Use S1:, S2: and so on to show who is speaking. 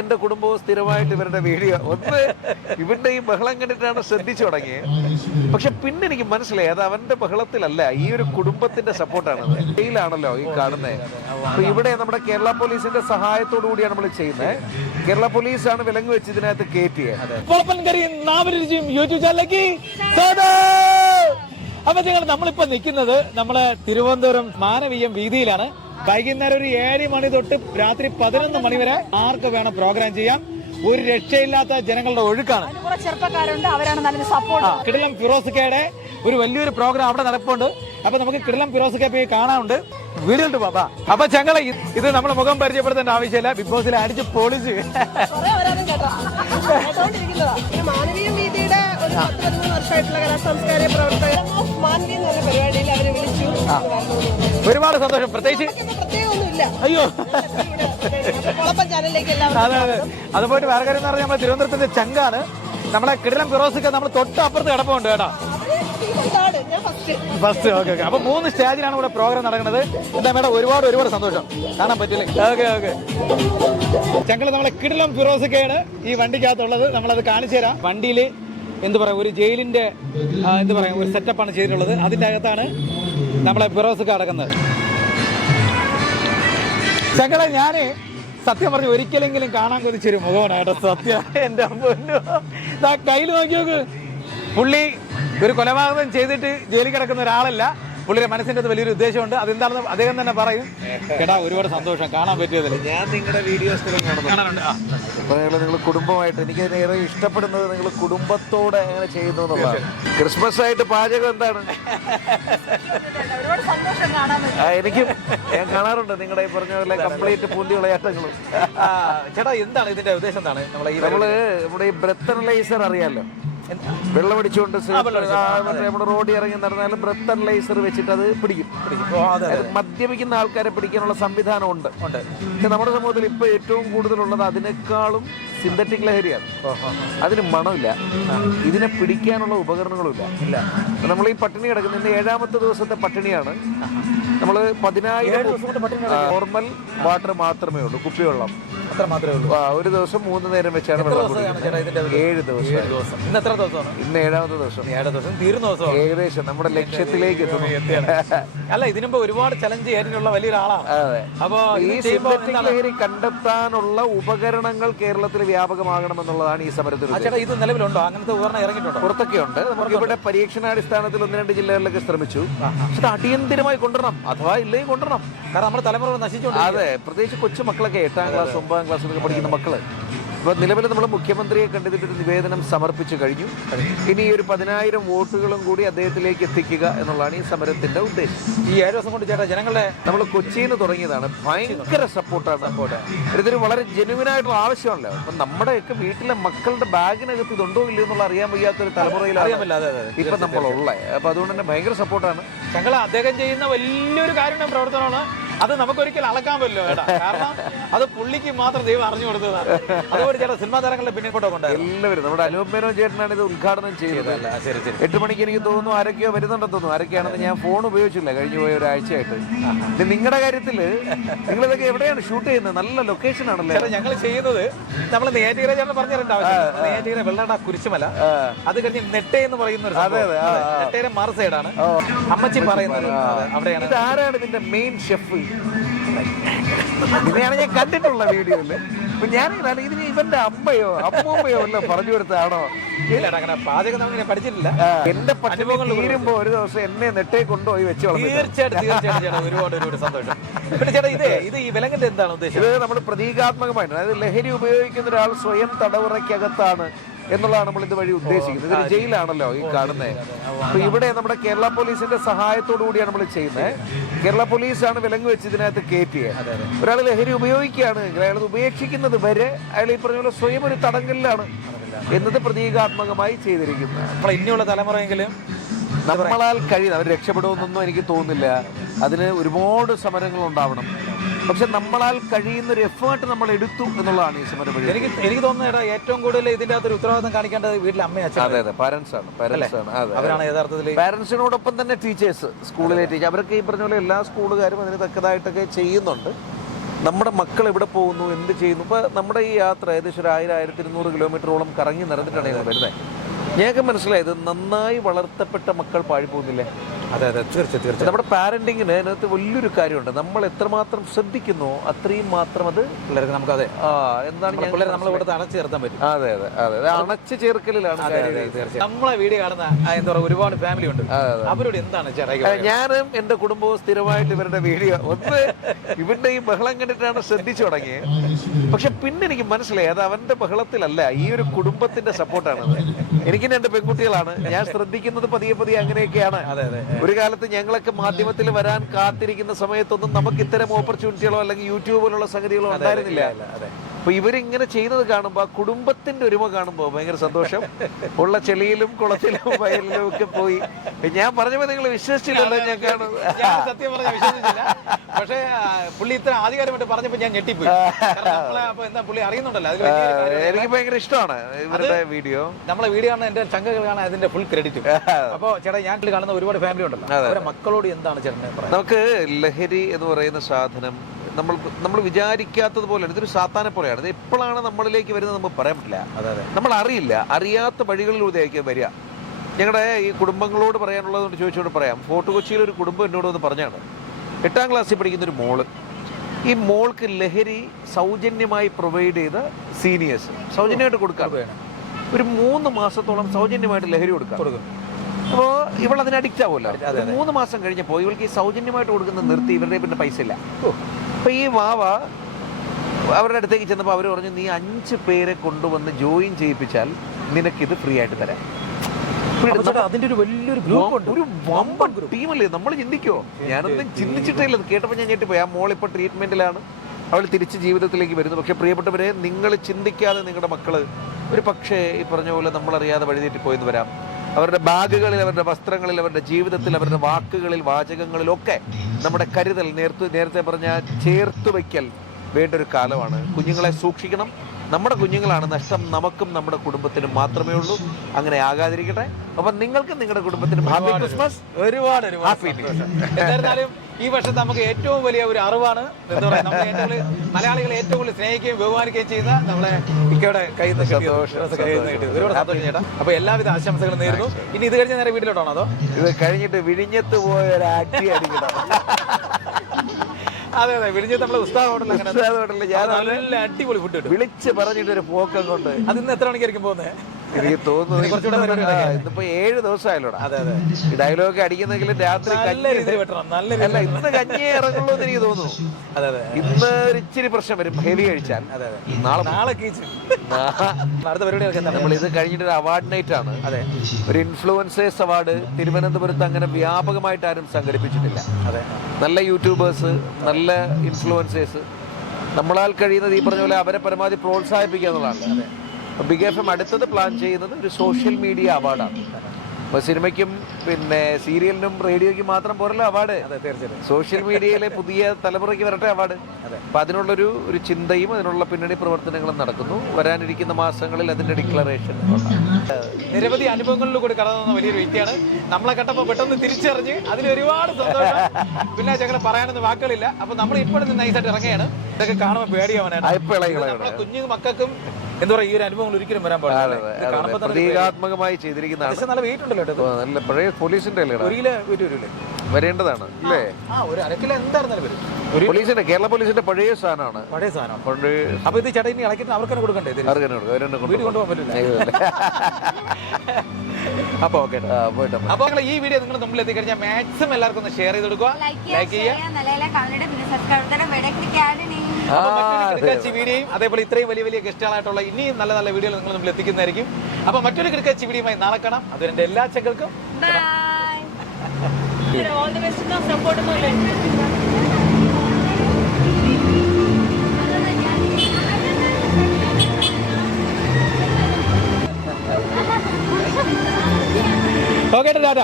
S1: എന്റെ കുടുംബവും സ്ഥിരമായിട്ട് ഇവരുടെ വീഡിയോ. ഒന്ന് ഇവന്റെ ഈ ബഹളം കണ്ടിട്ടാണ് ശ്രദ്ധിച്ചു തുടങ്ങിയത് പക്ഷെ പിന്നെ എനിക്ക് മനസ്സിലായി അത് അവന്റെ ബഹളത്തിലല്ല ഈ ഒരു കുടുംബത്തിന്റെ സപ്പോർട്ടാണ്. ഡെയിലാണല്ലോ ഈ കാണുന്നത് അപ്പൊ ഇവിടെ നമ്മുടെ കേരള പോലീസിന്റെ സഹായത്തോടു കൂടിയാണ് നമ്മൾ ചെയ്യുന്നത് കേരള പോലീസാണ് വിലങ്ങ് വെച്ച് ഇതിനകത്ത് കയറ്റിയത്
S2: യൂട്യൂബ് ചാനലിലേക്ക്. അപ്പൊ ഞങ്ങൾ നമ്മളിപ്പോ നിൽക്കുന്നത് നമ്മളെ തിരുവനന്തപുരം മാനവീയം വീതിയിലാണ്. വൈകുന്നേരം ഒരു ഏഴ് മണി തൊട്ട് രാത്രി പതിനൊന്ന് മണി വരെ ആർക്ക് വേണം പ്രോഗ്രാം ചെയ്യാം? ഒരു രക്ഷയില്ലാത്ത ജനങ്ങളുടെ ഒഴുക്കാണ്.
S3: ചെറുപ്പക്കാരുണ്ട് അവരാണ് സപ്പോർട്ട്
S2: കിടിലം ഫിറോസിക്കയുടെ ഒരു വലിയൊരു പ്രോഗ്രാം അവിടെ നടപ്പുണ്ട്. അപ്പൊ നമുക്ക് കിടിലം ഫിറോസിക്ക പോയി കാണാനുണ്ട്. വീടുണ്ട് പാപ്പ അപ്പൊ ഞങ്ങളെ ഇത് നമ്മൾ മുഖം പരിചയപ്പെടുത്തേണ്ട ആവശ്യമില്ല. ബിഗ് ബോസിൽ അടിച്ച് പൊളിച്ച്.
S3: ഒരു മാനവീയ വീതിയുടെ ഒരു പത്ത് പതിമൂന്ന് വർഷമായിട്ടുള്ള കലാസാംസ്കാരിക പ്രവർത്തകർ ഓഫ് മാനവീയ എന്നുള്ള പരിപാടിയിൽ അവരെ വിളിച്ചു.
S2: ഒരുപാട് സന്തോഷം. പ്രത്യേകിച്ച് അയ്യോ. അതെ അതെ. അതുപോലെ വേറെ കാര്യം എന്ന് പറഞ്ഞാൽ നമ്മുടെ തിരുവനന്തപുരത്തിന്റെ ചങ്കാണ്. നമ്മളെ കിടിലം ഫിറോസൊക്കെ നമ്മൾ തൊട്ട് അപ്പുറത്ത് കിടപ്പുണ്ട് കേട്ടോ.
S3: ഞാൻ ഫസ്റ്റ്
S2: ഫസ്റ്റ് ഓക്കെ ഓക്കെ അപ്പൊ മൂന്ന് സ്റ്റേജിലാണ് ഇവിടെ പ്രോഗ്രാം നടക്കുന്നത്. എന്താ മേഡം ഒരുപാട് ഒരുപാട് സന്തോഷം. കാണാൻ പറ്റില്ലേ? ഓക്കെ ഓക്കെ ചങ്കള നമ്മളെ കിടിലം ഫിറോസൊക്കെയാണ് ഈ വണ്ടിക്കകത്തുള്ളത്. നമ്മളത് കാണിച്ചു തരാം. വണ്ടിയിൽ എന്ത് പറയാ ഒരു ജയിലിന്റെ എന്ത് പറയാ ഒരു സെറ്റപ്പാണ് ചെയ്തിട്ടുള്ളത്. അതിന്റെ അകത്താണ് നമ്മളെ ഫിറോസൊക്കെ അടക്കുന്നത് ചങ്കളെ ഞാൻ സത്യം പറഞ്ഞു ഒരിക്കലെങ്കിലും കാണാൻ കൊതിച്ചൊരു മുഖമാണ് സത്യം. എന്റെ അമ്മ കയ്യിൽ നോക്കി നോക്ക് പുള്ളി ഒരു കൊലപാതകം ചെയ്തിട്ട് ജയിലിൽ കിടക്കുന്ന ഒരാളല്ല. പുള്ളിയുടെ മനസ്സിന്റെ അത് വലിയൊരു ഉദ്ദേശമുണ്ട്. അതെന്താണെന്ന് അദ്ദേഹം തന്നെ പറയും. കേട്ടാ ഒരുപാട് സന്തോഷം. കാണാൻ പറ്റിയതിൽ.
S1: ഞാൻ നിങ്ങളുടെ വീഡിയോസ്
S2: കാണാനുണ്ട് ആ.
S1: നിങ്ങൾ നിങ്ങൾ കുടുംബമായിട്ട് എനിക്ക് ഏറെ ഇഷ്ടപ്പെടുന്നത് നിങ്ങൾ കുടുംബത്തോടെ അങ്ങനെ ചെയ്യുന്നു എന്നുള്ളതാണ്. ക്രിസ്മസ് ആയിട്ട് പാചകം എന്താണ്? എനിക്കും ഞാൻ കാണാറുണ്ട് നിങ്ങളുടെ ഈ പറഞ്ഞ പോലെ കംപ്ലീറ്റ് പൂന്തി വിളയാട്ടങ്ങളും
S2: ചേട്ടാ എന്താണ് ഇതിന്റെ ഉദ്ദേശം എന്താണ്? നമ്മൾ ഈ
S1: നമ്മൾ നമ്മുടെ ഈ ബ്രത്തനലൈസർ അറിയാലോ? വെള്ളമടിച്ചുകൊണ്ട് നമ്മുടെ റോഡിൽ ഇറങ്ങി നടന്നാലും ബ്രത്ത് അനലൈസർ വെച്ചിട്ട് അത് പിടിക്കും മദ്യപിക്കുന്ന ആൾക്കാരെ പിടിക്കാനുള്ള സംവിധാനം ഉണ്ട്. പക്ഷെ നമ്മുടെ സമൂഹത്തിൽ ഇപ്പൊ ഏറ്റവും കൂടുതലുള്ളത് അതിനേക്കാളും സിന്തറ്റിക് ലഹരിയാണ്. അതിന് മണമില്ല. ഇതിനെ പിടിക്കാനുള്ള ഉപകരണങ്ങളുമില്ല.
S2: ഇല്ല.
S1: നമ്മൾ ഈ പട്ടിണി കിടക്കുന്നതിന്റെ ഏഴാമത്തെ ദിവസത്തെ പട്ടിണിയാണ്. നമ്മൾ പതിനായിരം നോർമൽ വാട്ടർ മാത്രമേ ഉള്ളൂ കുപ്പിവെള്ളം. ഒരു ദിവസം മൂന്ന് നേരം വെച്ചാണ് വെള്ളം ഏഴ് ദിവസം.
S2: ഇന്ന് എത്ര ദിവസമാണ്?
S1: ഇന്ന് ഏഴാമത്തെ ദിവസം.
S2: ഏഴ് ദിവസം. തീരുന്ന ദിവസം
S1: ഏകദേശം നമ്മുടെ ലക്ഷ്യത്തിലേക്ക് എത്തുന്നു.
S2: അല്ല ഇതിനുമ്പോ ഒരുപാട് ചലഞ്ച് ചെയ്യാനുള്ള വലിയൊരാളാണ്.
S1: അതെ.
S2: അപ്പൊ
S1: ഈ സിന്തറ്റിക് ലഹരി കണ്ടെത്താനുള്ള ഉപകരണങ്ങൾ കേരളത്തിൽ വ്യാപകമാകണമെന്നുള്ളതാണ് ഈ സമരത്തിൽ
S2: ചേട്ടാ ഇത് നിലവിലുണ്ടോ? അങ്ങനത്തെ ഉപകരണം ഇറങ്ങിയിട്ടുണ്ടോ?
S1: പുറത്തൊക്കെ ഉണ്ട് നമുക്ക് ഇവിടെ പരീക്ഷണാടിസ്ഥാനത്തിൽ ഒന്ന് രണ്ട് ജില്ലകളിലൊക്കെ ശ്രമിച്ചു. പക്ഷെ അടിയന്തിരമായി കൊണ്ടുവരണം. അഥവാ ഇല്ലെങ്കിൽ കൊണ്ടുവരണം.
S2: കാരണം നമ്മുടെ തലമുറ നശിച്ചു
S1: അതെ പ്രത്യേകിച്ച് കൊച്ചു മക്കളൊക്കെ എട്ടാം ക്ലാസ് ഒമ്പതാം ക്ലാസ്സിലൊക്കെ പഠിക്കുന്ന മക്കൾ. ഇപ്പൊ നിലവിൽ നമ്മൾ മുഖ്യമന്ത്രിയെ കണ്ടതിട്ട് ഒരു നിവേദനം സമർപ്പിച്ചു കഴിഞ്ഞു. ഇനി ഈ ഒരു പതിനായിരം വോട്ടുകളും കൂടി അദ്ദേഹത്തിലേക്ക് എത്തിക്കുക എന്നുള്ളതാണ് ഈ സമരത്തിന്റെ ഉദ്ദേശം.
S2: ഈ ഏഴ് ദിവസം കൊണ്ട് ചേട്ടാ ജനങ്ങളുടെ
S1: നമ്മൾ കൊച്ചിയിൽ നിന്ന് തുടങ്ങിയതാണ്. ഭയങ്കര സപ്പോർട്ടാണ് സപ്പോർട്ട് ഇതൊരു വളരെ ജെനുവിൻ ആയിട്ടുള്ള ആവശ്യമല്ലോ അപ്പൊ നമ്മുടെയൊക്കെ വീട്ടിലെ മക്കളുടെ ബാഗിനകത്ത് ഇതുണ്ടോ ഇല്ലയോ എന്നുള്ള അറിയാൻ വയ്യാത്തൊരു തലമുറയിലാണ്
S2: അറിയാമല്ല അതെ അതെ
S1: ഇപ്പൊ നമ്മളുള്ള അപ്പൊ അതുകൊണ്ട് തന്നെ ഭയങ്കര സപ്പോർട്ടാണ്
S2: ഞങ്ങൾ അദ്ദേഹം ചെയ്യുന്ന വലിയൊരു കാര്യം പ്രവർത്തനമാണ്. അത് നമുക്കൊരിക്കലും അളക്കാൻ പറ്റില്ല കാരണം അത് പുള്ളിക്ക് മാത്രം ദൈവം അറിഞ്ഞു കൊടുത്തതാണ് അതുപോലെ ചില സിനിമാ താരങ്ങളുടെ പിന്നിൽ കൂടെ
S1: എല്ലാവരും നമ്മുടെ അനൂപ് മേനോൻ ചേട്ടനാണ് ഇത് ഉദ്ഘാടനം ചെയ്തത്. എട്ട് മണിക്ക് എനിക്ക് തോന്നുന്നു ആരൊക്കെയോ വരുന്നുണ്ടെന്ന് തോന്നുന്നു. ആരൊക്കെയാണെന്ന് ഞാൻ ഫോൺ ഉപയോഗിച്ചില്ല കഴിഞ്ഞു പോയ ഒരാഴ്ചയായിട്ട്. നിങ്ങളുടെ കാര്യത്തിൽ നിങ്ങളിതൊക്കെ എവിടെയാണ് ഷൂട്ട് ചെയ്യുന്നത്? നല്ല ലൊക്കേഷൻ ആണല്ലേ?
S2: ഞങ്ങൾ ചെയ്യുന്നത് നമ്മൾ നെയ്യാറ്റിക്കര ചേട്ടൻ പറഞ്ഞു തരേണ്ട വെള്ളട കുരിശുമല. അത് കഴിഞ്ഞ് നെട്ടെ എന്ന് പറയുന്ന ഒരു മറു സൈഡാണ്. അമ്മച്ചി പറയുന്നത്. അവിടെയാണ്.
S1: ഇതാരാണ് ഇതിന്റെ മെയിൻ ഷെഫ് ഇതിനെയാണ് ഞാൻ കണ്ടിട്ടുള്ള വീഡിയോ അപ്പൊ ഞാൻ ഇതിന് ഇവന്റെ അമ്മയോ അമ്മൂമ്മയോ അല്ല പറഞ്ഞു കൊടുത്താണോ?
S2: പഠിച്ചിട്ടില്ല.
S1: എന്റെ പട്ടിണി തീരുമ്പോ ഒരു ദിവസം എന്നെ നെട്ടേ കൊണ്ടുപോയി വെച്ച്
S2: തീർച്ചയായിട്ടും ഇത്
S1: നമ്മൾ പ്രതീകാത്മകമായിട്ട് അതായത് ലഹരി ഉപയോഗിക്കുന്ന ഒരാൾ സ്വയം തടവുറയ്ക്കകത്താണ് എന്നുള്ളതാണ് നമ്മൾ ഇതുവഴി ഉദ്ദേശിക്കുന്നത്. ഇതൊരു ജയിലാണല്ലോ ഈ കാണുന്നത് അപ്പൊ ഇവിടെ നമ്മുടെ കേരള പോലീസിന്റെ സഹായത്തോടു കൂടിയാണ് നമ്മൾ ചെയ്യുന്നത്. കേരള പോലീസാണ് വിലങ്ങ് വെച്ച് ഇതിനകത്ത് കയറ്റിയത് ഒരാൾ ലഹരി ഉപയോഗിക്കുകയാണ്. അയാൾ ഉപേക്ഷിക്കുന്നത് വരെ അയാൾ ഈ പറഞ്ഞ പോലെ സ്വയം ഒരു തടങ്കലിലാണ് എന്നത് പ്രതീകാത്മകമായി ചെയ്തിരിക്കുന്നത്.
S2: ഇനിയുള്ള തലമുറയെങ്കിലും
S1: നമ്മളാൽ കഴിയുന്ന അവർ രക്ഷപ്പെടുമെന്നൊന്നും എനിക്ക് തോന്നുന്നില്ല. അതിന് ഒരുപാട് സമരങ്ങൾ ഉണ്ടാവണം പക്ഷെ നമ്മളാൽ കഴിയുന്ന ഒരു എഫേർട്ട് നമ്മൾ എടുത്തു എന്നുള്ളതാണ് ഈ സമരം വഴി.
S2: എനിക്ക് എനിക്ക് തോന്നുന്നത് ഏറ്റവും കൂടുതൽ ഇതിന്റെ അകത്തൊരു ഉത്തരവാദിത്തം കാണിക്കേണ്ടത് വീട്ടിലെ അമ്മയും അച്ഛനും
S1: അതെ അതെ. പാരന്റ്സ് ആണ്. പാരന്റ്സ് ആണ്. അതെ
S2: അവരാണ് യഥാർത്ഥത്തിൽ
S1: പാരന്റ്സിനോടൊപ്പം തന്നെ ടീച്ചേഴ്സ് സ്കൂളിലെ ടീച്ചർ അവരൊക്കെ ഈ പറഞ്ഞ പോലെ എല്ലാ സ്കൂളുകാരും അതിന് തക്കതായിട്ടൊക്കെ ചെയ്യുന്നുണ്ട്. നമ്മുടെ മക്കൾ എവിടെ പോകുന്നു എന്ത് ചെയ്യുന്നു? ഇപ്പൊ നമ്മുടെ ഈ യാത്ര ഏകദേശം ഒരു ആയിരം ആയിരത്തി ഇരുന്നൂറ് കിലോമീറ്ററോളം കറങ്ങി നടന്നിട്ടാണ് ഞങ്ങൾ വരുന്നത് ഞങ്ങൾക്ക് മനസ്സിലായത് നന്നായി വളർത്തപ്പെട്ട മക്കൾ പാഴി പോകുന്നില്ലേ?
S2: അതെ അതെ. തീർച്ചയായും തീർച്ചയായും.
S1: നമ്മുടെ പാരന്റിങ്ങിന് അതിനകത്ത് വലിയൊരു കാര്യമുണ്ട്. നമ്മൾ എത്രമാത്രം ശ്രദ്ധിക്കുന്നു അത്രയും മാത്രം അത്
S2: പിള്ളേർക്ക് നമുക്ക് അതെ.
S1: ആ എന്താണ്
S2: പിള്ളേർ നമ്മൾ ഇവിടുത്തെ അണച്ചു ചേർത്താൻ പറ്റും.
S1: അതെ അതെ അതെ. അതെ അണച്ചു ചേർക്കലിലാണ് കാര്യം.
S2: നമ്മളെ വീഡിയോ കാണുന്ന എന്താ പറയുക ഒരുപാട് ഫാമിലി ഉണ്ട്. അവരോട് എന്താണ്
S1: ഞാനും എന്റെ കുടുംബവും സ്ഥിരമായിട്ട് ഇവരുടെ വീഡിയോ ഒന്ന് ഇവരുടെ ഈ ബഹളം കണ്ടിട്ടാണ് ശ്രദ്ധിച്ചു തുടങ്ങിയത് പക്ഷെ പിന്നെ എനിക്ക് മനസ്സിലായി അത് അവന്റെ ബഹളത്തിലല്ല ഈ ഒരു കുടുംബത്തിന്റെ സപ്പോർട്ടാണ് എനിക്ക് രണ്ട് പെൺകുട്ടികളാണ്. ഞാൻ ശ്രദ്ധിക്കുന്നത് പതിയെ പതിയെ അങ്ങനെയൊക്കെയാണ്.
S2: അതെ അതെ.
S1: ഒരു കാലത്ത് ഞങ്ങളൊക്കെ മാധ്യമത്തിൽ വരാൻ കാത്തിരിക്കുന്ന സമയത്തൊന്നും നമുക്ക് ഇത്തരം ഓപ്പർച്യൂണിറ്റികളോ അല്ലെങ്കിൽ യൂട്യൂബിലുള്ള സംഗതികളോ ഉണ്ടായിരുന്നില്ല. അപ്പൊ ഇവരിങ്ങനെ ചെയ്യുന്നത് കാണുമ്പോ ആ കുടുംബത്തിന്റെ ഒരുമ കാണുമ്പോ ഭയങ്കര സന്തോഷം. ഉള്ള ചെളിയിലും കുളത്തിലും വയലിലും ഒക്കെ പോയി. ഞാൻ പറഞ്ഞപ്പോ നിങ്ങൾ വിശ്വസിച്ചില്ലല്ലോ ഞാൻ കാണുന്നത്.
S2: സത്യം പറഞ്ഞ വിശ്വസിച്ചില്ല. പക്ഷേ പുള്ളി ഇത്ര ആധികാരമായിട്ട് പറഞ്ഞപ്പോൾ ഞാൻ ഞെട്ടിപ്പോയി. എന്താ പുള്ളി അറിയുന്നുണ്ടല്ലോ?
S1: എനിക്ക് ഭയങ്കര ഇഷ്ടമാണ് ഇവരുടെ വീഡിയോ.
S2: നമ്മളെ വീഡിയോ എന്റെ ചങ്കകൾ കാണാൻ അതിന്റെ ഫുൾ ക്രെഡിറ്റ്. അപ്പൊ ചേട്ടാ ഞാൻ കാണുന്ന ഒരുപാട് ഫാമിലി ഉണ്ടല്ലോ. മക്കളോട് എന്താണ് ചേട്ടൻ
S1: നമുക്ക് ലഹരി എന്ന് പറയുന്ന സാധനം നമ്മൾ നമ്മൾ വിചാരിക്കാത്തത് വിചാരിക്കാത്തതുപോലെ ഇതൊരു സാത്താനെ പോലെയാണ്. ഇത് എപ്പോഴാണ് നമ്മളിലേക്ക് വരുന്നത് നമുക്ക് പറയാൻ പറ്റില്ല.
S2: അതെ അതെ.
S1: നമ്മൾ അറിയില്ല. അറിയാത്ത വഴികളിലൂടെ ആയിരിക്കും വരിക. ഞങ്ങളുടെ ഈ കുടുംബങ്ങളോട് പറയാനുള്ളത് കൊണ്ട് ചോദിച്ചുകൊണ്ട് പറയാം. ഫോർട്ട് കൊച്ചിയിൽ ഒരു കുടുംബം എന്നോട് വന്ന് പറഞ്ഞാണ്. എട്ടാം ക്ലാസ്സിൽ പഠിക്കുന്ന ഒരു മോൾ. ഈ മോൾക്ക് ലഹരി സൗജന്യമായി പ്രൊവൈഡ് ചെയ്ത സീനിയേഴ്സ്. സൗജന്യമായിട്ട് കൊടുക്കാം. ഒരു മൂന്ന് മാസത്തോളം സൗജന്യമായിട്ട് ലഹരി കൊടുക്കാം. അപ്പോൾ ഇവൾ അതിന് അഡിക്റ്റ് ആവുമല്ലോ. മൂന്ന് മാസം കഴിഞ്ഞപ്പോൾ ഇവൾക്ക് ഈ സൗജന്യമായിട്ട് കൊടുക്കുന്ന നിർത്തി. ഇവരുടെ പിന്നെ പൈസ ഇല്ല അപ്പൊ ഈ മാവ അവരുടെ അടുത്തേക്ക് ചെന്നപ്പോൾ അവർ പറഞ്ഞു നീ അഞ്ച് പേരെ കൊണ്ടുവന്ന് ജോയിൻ ചെയ്യിപ്പിച്ചാൽ നിനക്കിത് ഫ്രീ ആയിട്ട് തരാം.
S2: അതിന്റെ ഒരു വലിയൊരു ഗ്രൂപ്പ് ഉണ്ട്.
S1: ഒരു വമ്പൻ ടീമല്ലേ നമ്മൾ ചിന്തിക്കോ? ഞാനൊന്നും ചിന്തിച്ചിട്ടേ ഇല്ല കേട്ടപ്പോൾ ഞാൻ ഞെട്ടിപ്പോയി. ആ മോളിപ്പോൾ ട്രീറ്റ്മെന്റിലാണ് അവൾ തിരിച്ച് ജീവിതത്തിലേക്ക് വരുന്നു. പക്ഷെ പ്രിയപ്പെട്ടവരെ നിങ്ങൾ ചിന്തിക്കാതെ നിങ്ങളുടെ മക്കൾ ഒരു പക്ഷേ ഈ പറഞ്ഞ പോലെ നമ്മളറിയാതെ വഴിതെറ്റി പോയെന്ന് വരാം. അവരുടെ ബാഗുകളിൽ അവരുടെ വസ്ത്രങ്ങളിൽ അവരുടെ ജീവിതത്തിൽ അവരുടെ വാക്കുകളിൽ വാചകങ്ങളിലൊക്കെ നമ്മുടെ കരുതൽ നേരത്തെ നേരത്തെ പറഞ്ഞ ചേർത്ത് വയ്ക്കൽ വേണ്ട ഒരു കാലമാണ്. കുഞ്ഞുങ്ങളെ സൂക്ഷിക്കണം. നമ്മുടെ കുഞ്ഞുങ്ങളാണ് നഷ്ടം നമുക്കും നമ്മുടെ കുടുംബത്തിനും മാത്രമേ ഉള്ളൂ. അങ്ങനെ ആകാതിരിക്കട്ടെ. അപ്പം നിങ്ങൾക്കും നിങ്ങളുടെ കുടുംബത്തിനും ഹാപ്പി ക്രിസ്മസ്
S2: ഒരുപാട്
S1: ഹാപ്പി
S2: ഈ വർഷം നമുക്ക് ഏറ്റവും വലിയ ഒരു അറിവാണ്. എന്താ നമ്മളെ ഏറ്റവും കൂടുതൽ മലയാളികൾ ഏറ്റവും കൂടുതൽ സ്നേഹിക്കുകയും ബഹുമാനിക്കുകയും ചെയ്യുന്ന നമ്മളെ ഇക്കയുടെ കയ്യിൽ നിന്ന് കിട്ടിയത്.
S1: സന്തോഷം,
S2: കയ്യിൽ നിന്ന് ഒരുപാട് സന്തോഷം. ചേട്ടാ. അപ്പൊ എല്ലാവിധ ആശംസകളും നേരുന്നു. ഇനി ഇത് കഴിഞ്ഞ നേരെ വീട്ടിലോട്ടാണോ അതോ?
S1: ഇത് കഴിഞ്ഞിട്ട് വിഴിഞ്ഞത്ത് പോയ ഒരു ആക്ടി അടിക്കണം
S2: അതെ അതെ. വിളിഞ്ഞത് നമ്മളെ ഉസ്താദ് ഹോട്ടലിൽ
S1: ഉസ്താദ് ഹോട്ടലിൽ
S2: ഞാൻ നല്ല അടിപൊളി ഫുഡ്
S1: വിളിച്ച് പറഞ്ഞിട്ട് ഒരു പോക്കം കൊണ്ട്
S2: അതിന്ന് എത്ര മണിക്കായിരിക്കും പോകുന്നത്?
S1: എനിക്ക് തോന്നുന്നു ഇന്നിപ്പോ ഏഴ് ദിവസമായല്ലോടാ.
S2: അതെ അതെ.
S1: ഈ ഡയലോഗ് അടിക്കുന്നെങ്കിലും രാത്രി അല്ല ഇന്ന് കഞ്ഞിയെ ഇറങ്ങുള്ളൂ എന്ന് എനിക്ക് തോന്നുന്നു. ഇന്ന് ഒരു ഇച്ചിരി പ്രശ്നം വരും ഹെവി കഴിച്ചാൽ.
S2: അതെ അതെ.
S1: നാളെ
S2: നാളെ കീച്ചു.
S1: നാ-
S2: അടുത്ത പരിപാടികളൊക്കെ എന്താണ്
S1: നമ്മൾ ഇത് കഴിഞ്ഞിട്ട് ഒരു അവാർഡ് നൈറ്റ് ആണ്.
S2: അതെ.
S1: ഒരു ഇൻഫ്ലുവൻസേഴ്സ് അവാർഡ് തിരുവനന്തപുരത്ത് അങ്ങനെ വ്യാപകമായിട്ട് ആരും സംഘടിപ്പിച്ചിട്ടില്ല.
S2: അതെ.
S1: നല്ല യൂട്യൂബേഴ്സ് നല്ല ഇൻഫ്ലുവൻസേഴ്സ് നമ്മളാൽ കഴിയുന്നത് ഈ പറഞ്ഞ പോലെ അവരെ പരമാവധി പ്രോത്സാഹിപ്പിക്കുക എന്നുള്ളതാണ്. ബിഗ് എഫ് എം അടുത്തത് പ്ലാൻ ചെയ്യുന്നത് ഒരു സോഷ്യൽ മീഡിയ അവാർഡാണ് അപ്പോൾ സിനിമയ്ക്കും പിന്നെ സീരിയലിനും റേഡിയോയ്ക്കും മാത്രം പോരല്ലോ അവാർഡ് സോഷ്യൽ മീഡിയയിലെ പുതിയ തലമുറയ്ക്ക് വരട്ടെ അവാർഡ് അപ്പൊ അതിനുള്ളൊരു ഒരു ചിന്തയും അതിനുള്ള പിന്നണി പ്രവർത്തനങ്ങളും നടക്കുന്നു. വരാനിരിക്കുന്ന മാസങ്ങളിൽ അതിന്റെ ഡിക്ലറേഷൻ
S2: നിരവധി അനുഭവങ്ങളിലൂടെ കൂടി കടന്നു വന്ന വലിയൊരു വ്യക്തിയാണ്. നമ്മളെ കണ്ടപ്പോൾ പെട്ടെന്ന് തിരിച്ചറിഞ്ഞ് അതിൽ ഒരുപാട് സന്തോഷം. പിന്നെ ഞങ്ങൾ പറയാനൊന്നും വാക്കുകളില്ല. അപ്പൊ നമ്മൾ ഇപ്പോഴും നൈസായിട്ട് ഇറങ്ങുകയാണ്. ഇതൊക്കെ കാണുമ്പോൾ പേടിയാവാനാണ് കുഞ്ഞു മക്കൾക്കും എന്താ പറയുക ഈ ഒരു അനുഭവങ്ങൾ ഒരിക്കലും വരാൻ പാടില്ല. തന്നെ.
S1: പ്രതീകാത്മകമായി ചെയ്തിരിക്കുന്നതാണ്.
S2: നല്ല വെയിറ്റ് ഉണ്ടല്ലോ
S1: നല്ല പഴയ പോലീസിന്റെ അല്ലേ വരേണ്ടതാണ് അല്ലേ?
S2: ആ ഒരു അര കിലോ എന്തായിരുന്നാലും വരും.
S1: പോലീസിന്റെ കേരള പോലീസിന്റെ പഴയ സാധനമാണ്.
S2: പഴയ സാധനം
S1: കൊണ്ട്
S2: അപ്പൊ ഇത് ചേട്ടാ ഇനി ഇളക്കിട്ട് അവർക്ക് തന്നെ കൊടുക്കണ്ടേ ഇത്?
S1: ആർക്കെന്നെ കൊടുക്കും.
S2: വീട്ടിൽ
S1: കൊണ്ടുപോകും
S2: കൊണ്ടുപോകാൻ പറ്റില്ല. അപ്പൊ ഓക്കെ
S1: പോയിട്ട്
S2: അപ്പൊ. നിങ്ങൾ ഈ വീഡിയോ നിങ്ങൾ തമ്മിൽ എത്തിക്കഴിഞ്ഞാൽ മാക്സിമം എല്ലാവർക്കും ഒന്ന് ഷെയർ ചെയ്ത് കൊടുക്കുക.
S4: ലൈക്ക്
S2: ലൈക്ക്
S4: ചെയ്യുക
S2: വീഡിയോയും അതേപോലെ ഇത്രയും വലിയ വലിയ ഗസ്റ്റുകളായിട്ടുള്ള ഇനിയും നല്ല നല്ല വീഡിയോകൾ നിങ്ങൾ നമ്മൾ എത്തിക്കുന്നതായിരിക്കും. അപ്പൊ മറ്റൊരു കിടക്കാച്ചി ചിവിടിയുമായി നാളെ കാണാം. അത് എന്റെ എല്ലാ ചെക്കൾക്കും
S3: all the best support okay tata.